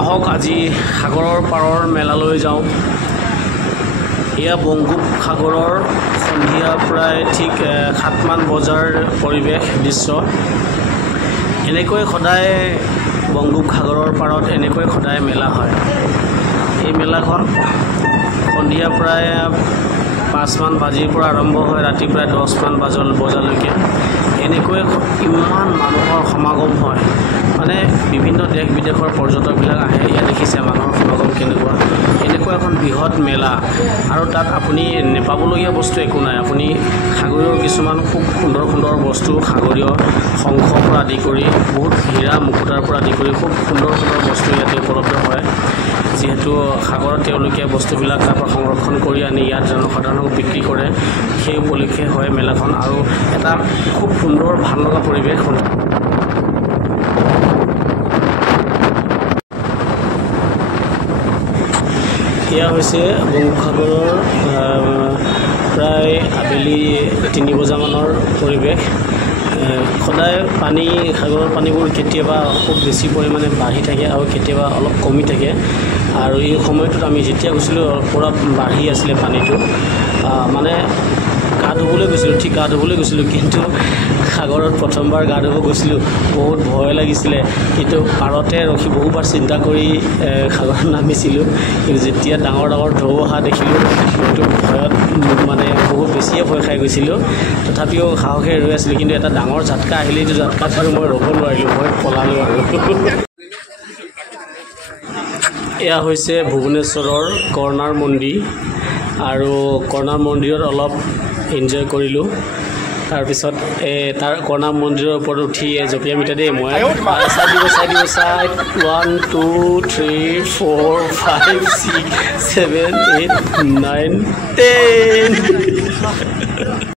আহক আজি সাগৰৰ পাৰৰ মেলালৈ যাওঁ। এয়া বংগোপসাগৰৰ সন্ধিয়া প্ৰায় ঠিক 7মান বজাৰ পৰিৱেশ দৃশ্য। এনেকৈ সদায় বংগোপসাগৰৰ পাৰত এনেকৈ সদায় মেলা হয়। এই মেলাখন সন্ধিয়া প্ৰায় 5মান বাজিৰ পৰা আৰম্ভ হয়, ৰাতি প্ৰায় 10মান বজালৈকে। এনেকৈ ইমান মানুহৰ সমাগম হয়, মানে বিভিন্ন দেশ বিদেশৰ পৰ্যটকবিলাক আহে। ইয়াত দেখিছে মানুহৰ সমাগম কেনেকুৱা। এনেকুৱা এখন বৃহৎ মেলা, আৰু তাত আপুনি নেপাবলগীয়া বস্তু একো নাই। আপুনি সাগৰীয় কিছুমান খুব সুন্দৰ সুন্দৰ বস্তু, সাগৰীয় শংখৰ পৰা আদি কৰি বহুত হীৰা মুকুতাৰ পৰা আদি কৰি খুব সুন্দৰ সুন্দৰ বস্তু ইয়াতে উপলব্ধ হয়। যিহেতু সাগৰত তেওঁলোকে বস্তুবিলাক তাৰ পৰা সংৰক্ষণ কৰি আনি ইয়াত জনসাধাৰণক বিক্ৰী কৰে, সেই উপলক্ষে হয় মেলাখন। আৰু এটা খুব সুন্দৰ ভাল লগা পৰিৱেশ। এয়া হৈছে বংগোপসাগৰৰ প্ৰায় আবেলি 3 বজামানৰ পৰিৱেশ। সদায় সাগৰৰ পানীবোৰ কেতিয়াবা খুব বেছি পৰিমাণে বাঢ়ি থাকে আৰু কেতিয়াবা অলপ কমি থাকে। আৰু এই সময়টোত আমি যেতিয়া গৈছিলোঁ পূৰা বাঢ়ি আছিলে পানীটো। মানে গা ধুবলৈ গৈছিলোঁ, ঠিক গা ধুবলৈ গৈছিলোঁ, কিন্তু সাগৰত প্ৰথমবাৰ গা ধুব গৈছিলোঁ, বহুত ভয় লাগিছিলে। কিন্তু পাৰতে ৰখি বহুবাৰ চিন্তা কৰি সাগৰত নামিছিলোঁ। কিন্তু যেতিয়া ডাঙৰ ডাঙৰ ঢৌ অহা দেখিলোঁ, সেইটো ভয়ত মানে বহুত বেছিয়ে ভয় খাই গৈছিলোঁ। তথাপিও সাহসে ৰৈ আছিলোঁ। কিন্তু এটা ডাঙৰ ঝাটকা আহিলে, এইটো ঝাটকাত আৰু মই ৰ'ব নোৱাৰিলোঁ, মই পলালোঁ আৰু। এয়া হৈছে ভুৱনেশ্বৰৰ কৰ্ণাৰ মন্দিৰ, আৰু কৰ্ণাৰ মন্দিৰত অলপ এনজয় কৰিলোঁ। তাৰপিছত তাৰ কৰ্ণাৰ মন্দিৰৰ ওপৰত উঠি জঁপিয়াই মিটা দেই মই। চাই দিব 1 2 3 4 5 6 7 8 9 10